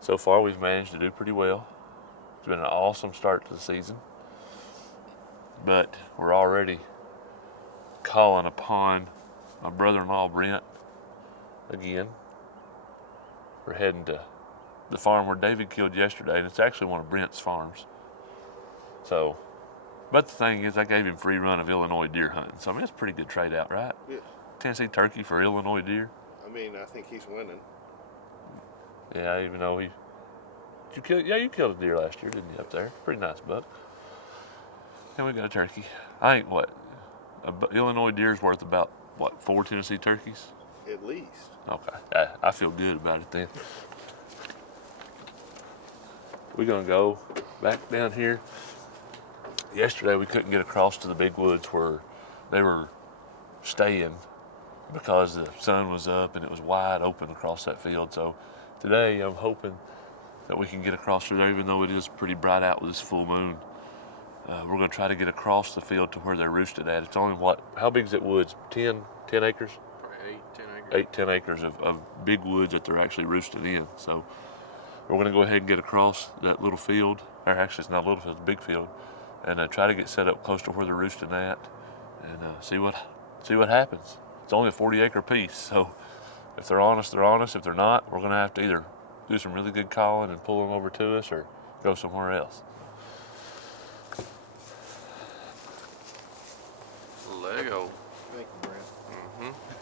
So far, we've managed to do pretty well. It's been an awesome start to the season. But we're already calling upon my brother-in-law, Brent, again. We're heading to the farm where David killed yesterday, and it's actually one of Brent's farms. So, but the thing is, I gave him free run of Illinois deer hunting. So, I mean, it's a pretty good trade out, right? Yeah. Tennessee turkey for Illinois deer. I mean, I think he's winning. Yeah, even though you killed a deer last year, didn't you, up there? Pretty nice buck. And we got a turkey. I think Illinois deer's worth about, 4 Tennessee turkeys? At least. Okay, I feel good about it then. We're gonna go back down here. Yesterday we couldn't get across to the big woods where they were staying because the sun was up and it was wide open across that field. So today I'm hoping that we can get across through there, even though it is pretty bright out with this full moon. We're gonna try to get across the field to where they're roosted at. It's only how big is it woods? 10 acres? Probably 10 acres. 10 acres of big woods that they're actually roosted in. So we're going to go ahead and get across that little field, or actually it's not a little field, it's a big field, and try to get set up close to where they're roosting at, and see what happens. It's only a 40-acre piece, so if they're honest, they're honest. If they're not, we're going to have to either do some really good calling and pull them over to us, or go somewhere else. Lego. Thank you, Brent.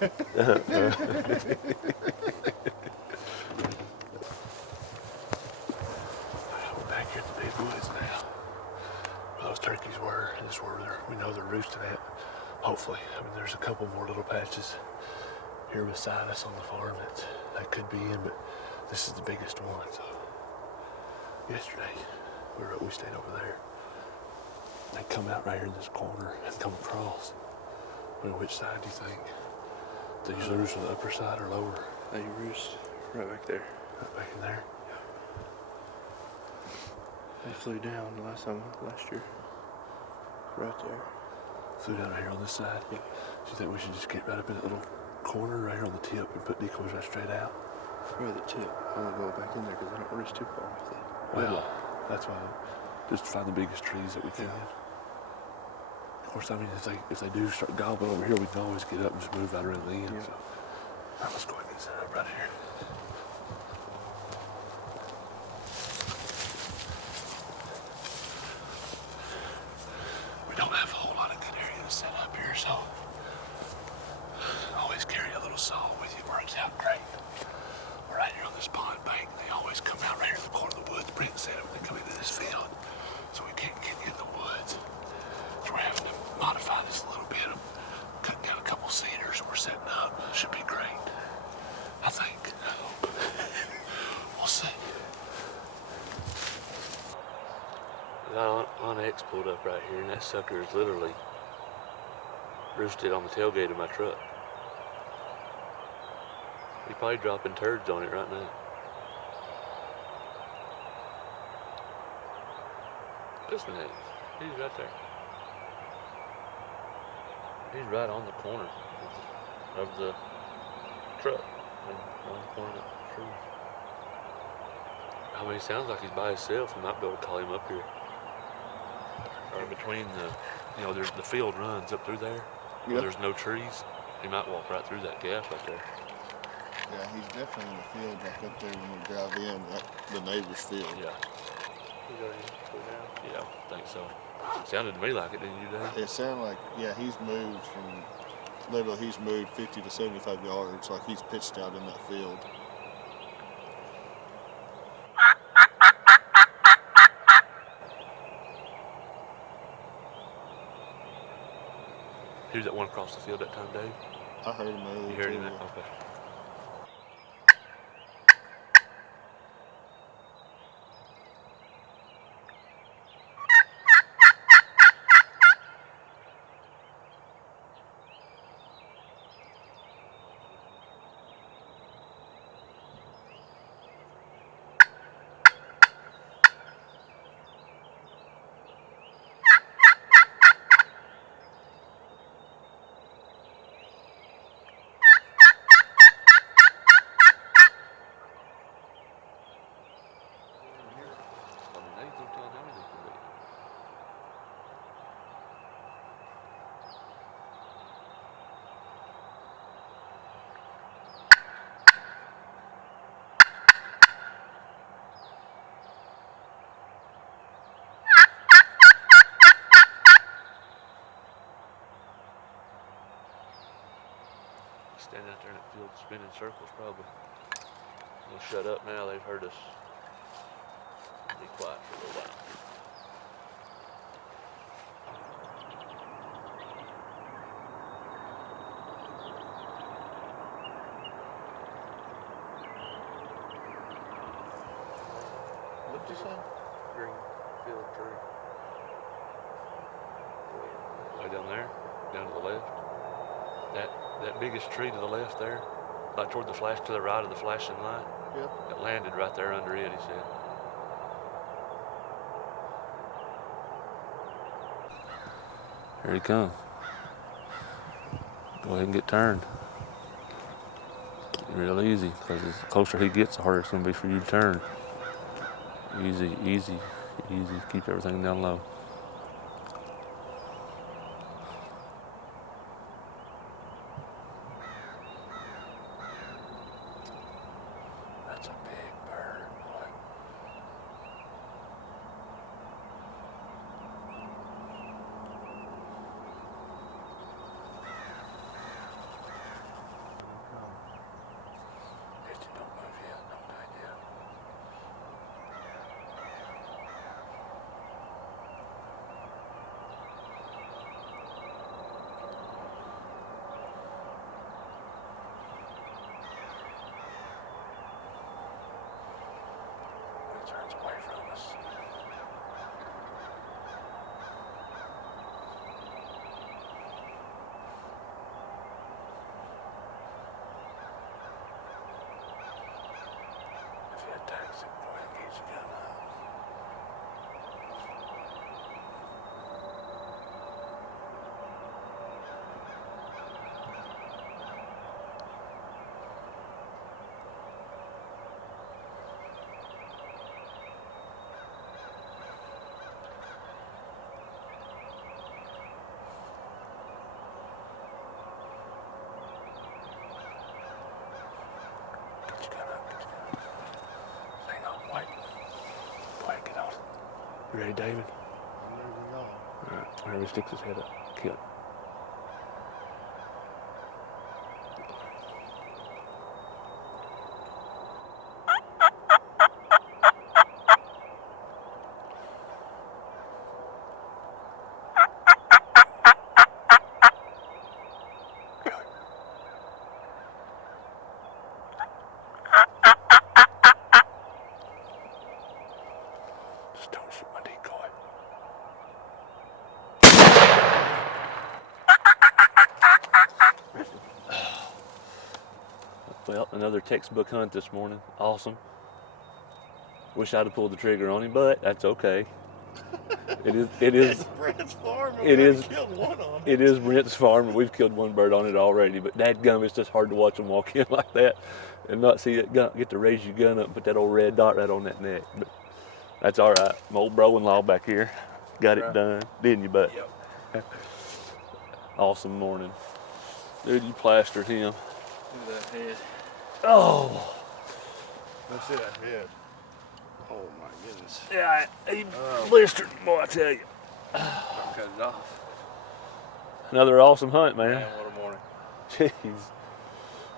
We're back here at the big woods now. Where those turkeys were, and this is where we know they're roosting at. Hopefully. I mean, there's a couple more little patches here beside us on the farm that could be in, but this is the biggest one. So yesterday we stayed over there. They come out right here in this corner and come across. Well, which side do you think? Do you usually roost on the upper side or lower? They roost right back there. Right back in there? They flew down last year. Right there. Flew down right here on this side? Yeah. Do you think we should just get right up in that little corner right here on the tip and put decoys right straight out? Probably the tip. I won't go back in there because I don't roost too far with it. Well, that's why. Just find the biggest trees that we can. Yeah. Of course, I mean, if they do start gobbling over here, we can always get up and just move right around the end. Yeah. So, all right, let's go ahead and get set up right here. We don't have a whole lot of good area to set up here, so always carry a little saw with you. It works out great. We're right here on this pond bank. They always come out right here in the corner of the woods. Brent said it when they come into this field, so we can't get in the woods. So we're having to modify this a little bit. I'm cutting down a couple cedars and we're setting up. Should be great. I think. I hope. We'll see. Onyx pulled up right here, and that sucker is literally roosted on the tailgate of my truck. He's probably dropping turds on it right now. Listen to him. He's right there. He's right on the corner of the truck, and on the corner of the tree. I mean, he sounds like he's by himself. We might be able to call him up here. Or between there's the field runs up through there, where there's no trees. He might walk right through that gap right there. Yeah, he's definitely in the field back up there when we drive in, the neighbor's field. Yeah. Yeah, I think so. Sounded to me like it, didn't you, Dave? It sounded like, he's moved 50 to 75 yards, like he's pitched out in that field. He was that one across the field that time, Dave? I heard him earlier. You heard him? too. Okay. standing out there in that field spinning circles probably. We'll shut up now, they've heard us. Be quiet for a little while. What'd you say? Green field tree. Way down there, down to the left. That biggest tree to the left there, like toward the flash, to the right of the flashing light. Yep. It landed right there under it, he said. Here he comes. Go ahead and get turned. Real easy, because the closer he gets, the harder it's going to be for you to turn. Easy, easy, easy. Keep everything down low. That's a big bird, boy. Don't move yet, don't do it yet. It turns away from us. If he attacks it, go ahead and get your gun out. Get your gun out, get your gun out. Hang on, wait. Go ahead, get out. You ready, David? I'm ready to go. Alright, whenever he sticks his head up, kill it. Just don't shoot my decoy. Well, another textbook hunt this morning. Awesome. Wish I'd have pulled the trigger on him, but that's okay. It is It's Brent's farm. It is- Killed one on it is Brent's farm, and we've killed one bird on it already, but dadgum, it's just hard to watch them walk in like that and not see it gun, get to raise your gun up and put that old red dot right on that neck. But that's all right. My old bro-in-law back here got it Right. done, didn't you, bud? Yep. Awesome morning. Dude, you plastered him. Look at that head. Oh, Let's see that head. Oh my goodness. yeah, he Oh. blistered, boy, I tell you. I'll cut it off. Another awesome hunt, man. Man, what a morning. Jeez.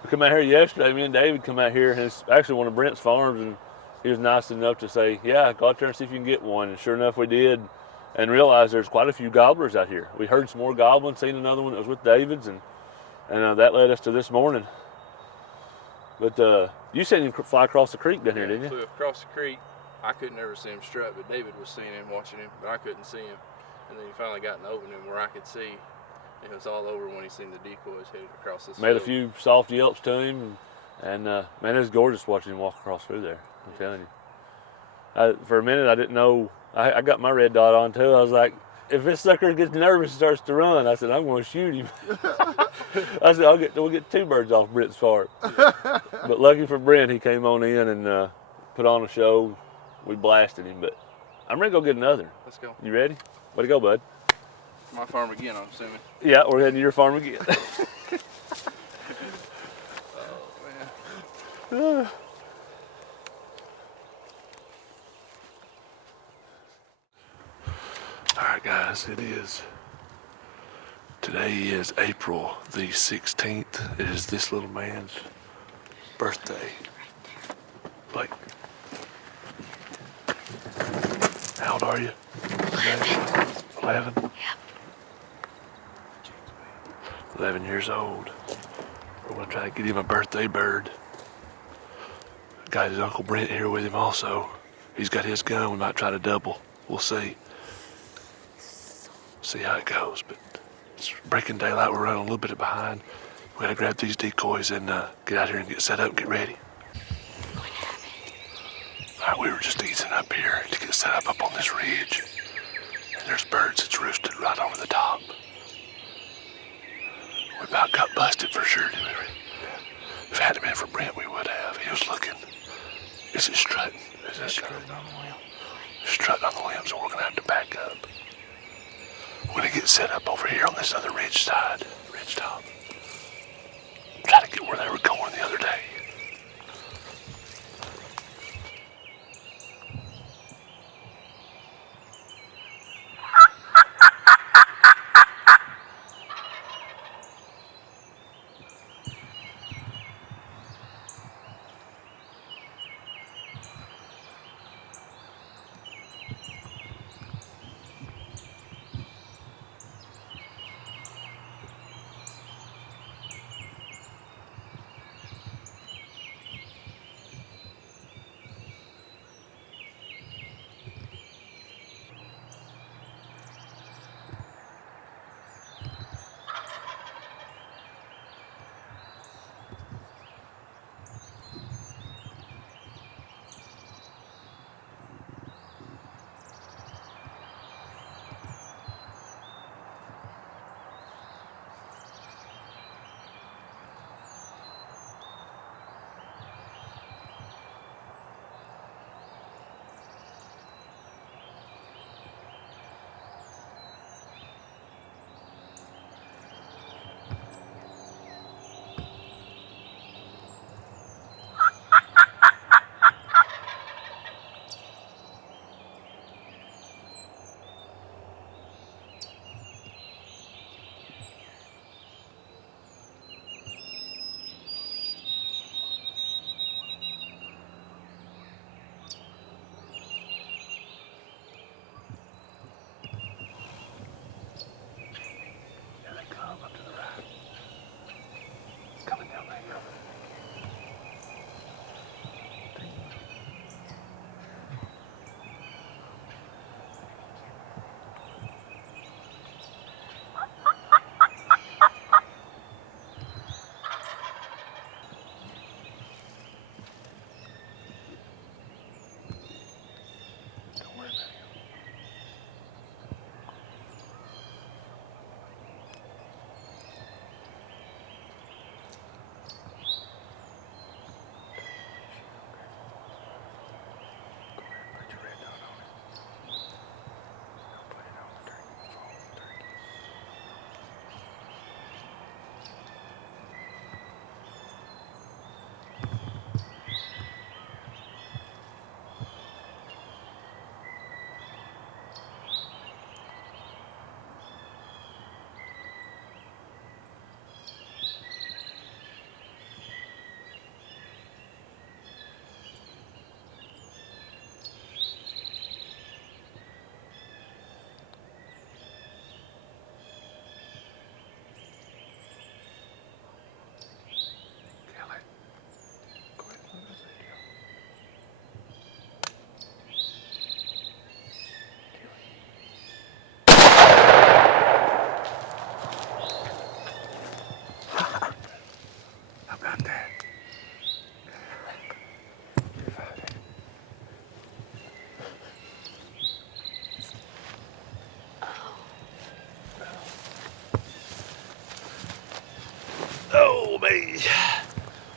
We come out here yesterday, me and David come out here, and it's actually one of Brent's farms, and he was nice enough to say, yeah, go out there and see if you can get one. And sure enough, we did, and realized there's quite a few gobblers out here. We heard some more gobbling, seen another one that was with David's, and that led us to this morning. But you seen him fly across the creek down here, He didn't you? flew across the creek. I couldn't ever see him strut, but David was seeing him, watching him, but I couldn't see him. And then he finally got an opening where I could see. It was all over when he seen the decoys headed across this Made a field. few soft yelps to him, and man, it was gorgeous watching him walk across through there. I'm telling you. For a minute, I didn't know. I got my red dot on too. I was like, if this sucker gets nervous and starts to run, I said, I'm going to shoot him. I said, we'll get two birds off Brent's farm. But lucky for Brent, he came on in and put on a show. We blasted him, but I'm ready to go get another. Let's go. You ready? Way to go, bud. My farm again, I'm assuming. Yeah, we're heading to your farm again. Oh, man. All right, guys, it is Today is April the 16th. It is this little man's birthday. Blake, how old are you? 11? 11 years old. We're gonna try to get him a birthday bird. Got his Uncle Brent here with him also. He's got his gun. We might try to double. We'll see. See how it goes. But it's breaking daylight. We're running a little bit behind. We gotta grab these decoys and get out here and get set up and get ready. Alright, we were just easing up here to get set up on this ridge. And there's birds that's roosted right over the top. We about got busted for sure, didn't we? If it hadn't been for Brent, we would have. He was looking. Is it strutting? Is that strutting on the limb? Strutting on the limb, so we're gonna have to back up. We're gonna get set up over here on this other ridge side, ridge top. Try to get where they were going the other day.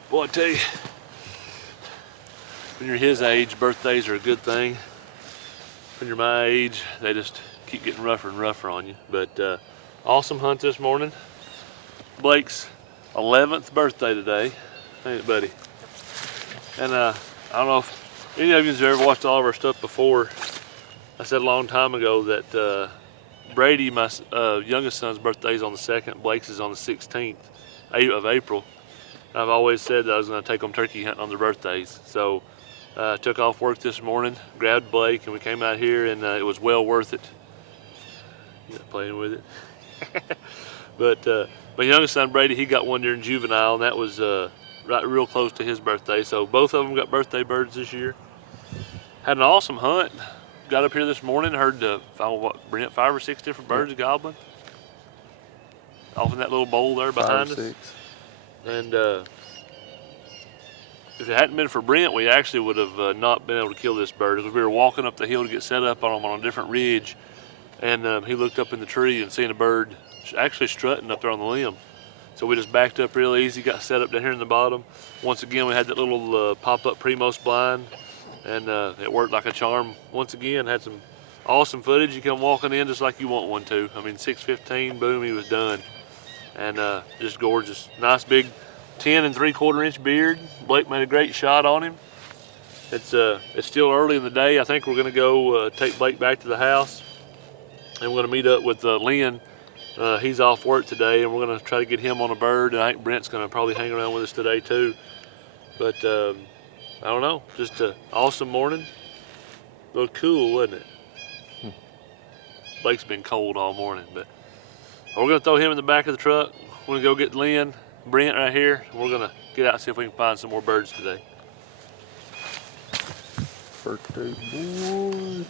Boy, I tell you, when you're his age, birthdays are a good thing. When you're my age, they just keep getting rougher and rougher on you. But awesome hunt this morning. Blake's 11th birthday today, ain't it, buddy? And I don't know if any of you have ever watched all of our stuff before. I said a long time ago that Brady, my youngest son's birthday is on the 2nd. Blake's is on the 16th of April. I've always said that I was going to take them turkey hunting on their birthdays. So took off work this morning, grabbed Blake, and we came out here, and it was well worth it. You know, playing with it. But my youngest son Brady, he got one during juvenile, and that was right real close to his birthday. So both of them got birthday birds this year. Had an awesome hunt. Got up here this morning, heard Brent, 5 or 6 different birds gobbling off in that little bowl there behind us. 5 or 6. And if it hadn't been for Brent, we actually would have not been able to kill this bird. Because we were walking up the hill to get set up on him on a different ridge, and he looked up in the tree and seen a bird actually strutting up there on the limb. So we just backed up real easy, got set up down here in the bottom. Once again, we had that little pop-up Primos blind, and it worked like a charm. Once again, had some awesome footage. You come walking in just like you want one to. I mean, 6:15, boom, he was done. And just gorgeous. Nice big 10 3/4 inch beard. Blake made a great shot on him. It's still early in the day. I think we're gonna go take Blake back to the house, and we're gonna meet up with Lynn. He's off work today, and we're gonna try to get him on a bird. And I think Brent's gonna probably hang around with us today too. But I don't know, just an awesome morning. A little cool, wasn't it? Blake's been cold all morning, but we're gonna throw him in the back of the truck. We're gonna go get Lynn, Brent right here. We're gonna get out and see if we can find some more birds today. Birthday boy.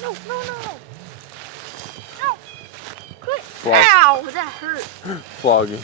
No. No. Quit. Flog. Ow, that hurt. Flogging.